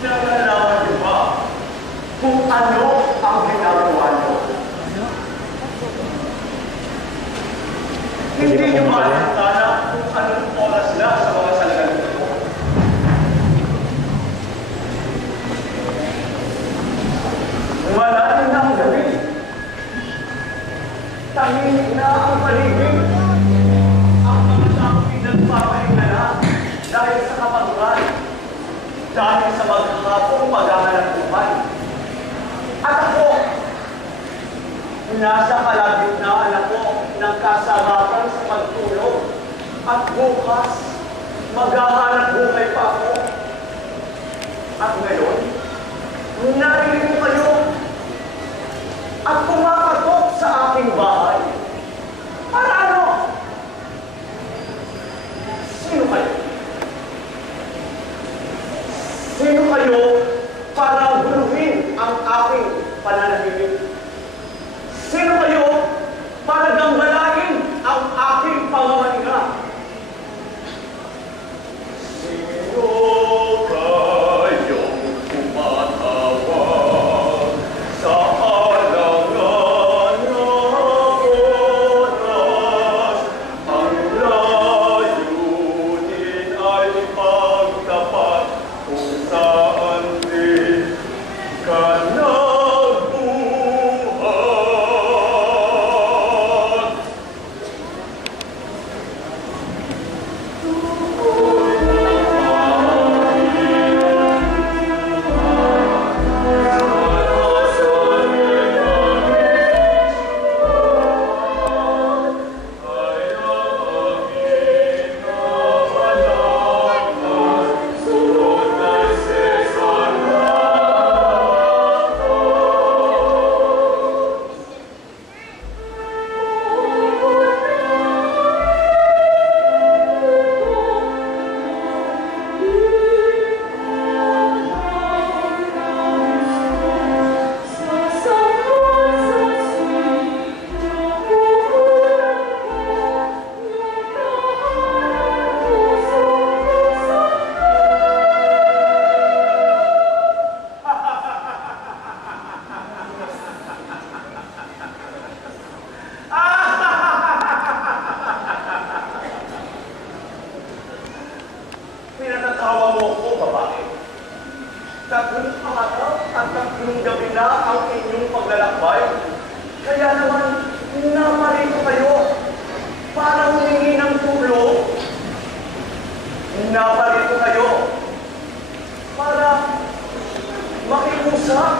Nalalaman niyo ba kung ano ang ginagawa niyo? Hindi niyo makakita kung anong oras na sa mga salagang ito. Malalim na ang gabi. Tahimik na ang paligid. Ang mga taong pinagpapahinga na dahil sa kapaguran, dahil sa maghapong paghahanap buhay. At ako, nasa kalagitnaan ako ng kasarapan sa pagtulog. At bukas, maghahanap buhay pa ako. At ngayon, narinig ko kayo at pumakatok sa aking bahay. Para ano? Sino kayo? Sino kayo para guluhin ang aking pananahimik? Sino kayo para gambalain ang aking pangamahinga? Sino kayong tumatawag sa alangan ng oras? Ang layunin ay pagtapat kung saan din ka nagbuhat. Pinatatawa mo ko, babae. 3 araw at 3 gabi na ang inyong paglalakbay. Kaya naman, naparito kayo para humingi ng tulong. Naparito kayo para makiusap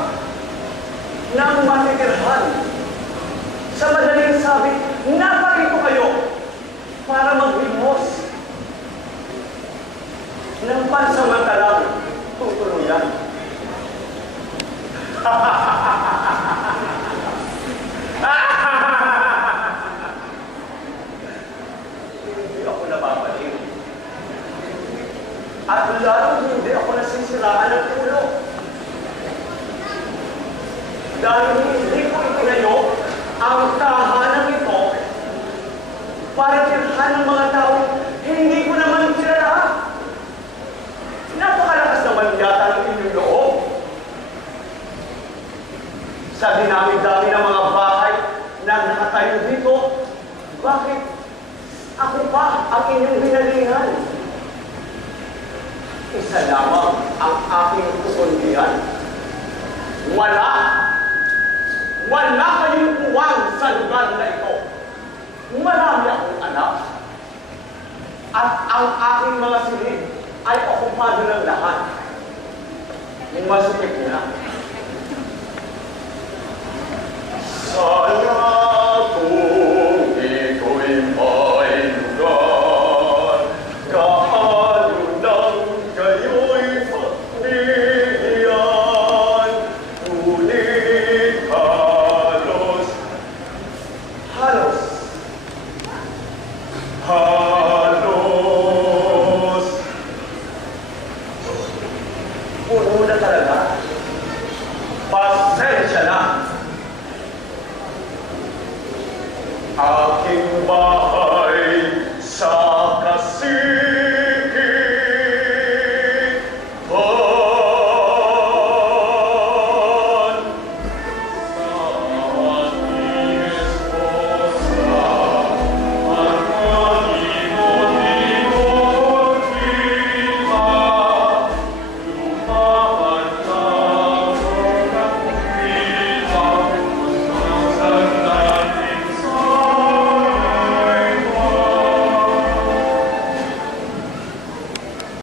ng matitirhan. Sa madaling sabi, naparito kayo para maghimos ng pansamantalang tutuluyan. Hindi ako napapaliw. At lalong hindi ako nasisiraan ng ulo. Dahil hindi ko itinayo ang tahanan ito para tirhan ng mga tao hindi ko naman kilala. Napakalakas naman yata ng inyong loob. Sa dinami-dami ng mga bahay na nakatayo dito, bakit ako pa ang inyong hinalingan? Isa lamang ang aking kukundihan. Wala kayong puwang sa lugar na ito. Marami akong anak. At ang aking mga silid ay okupado ng lahat. Masukit na.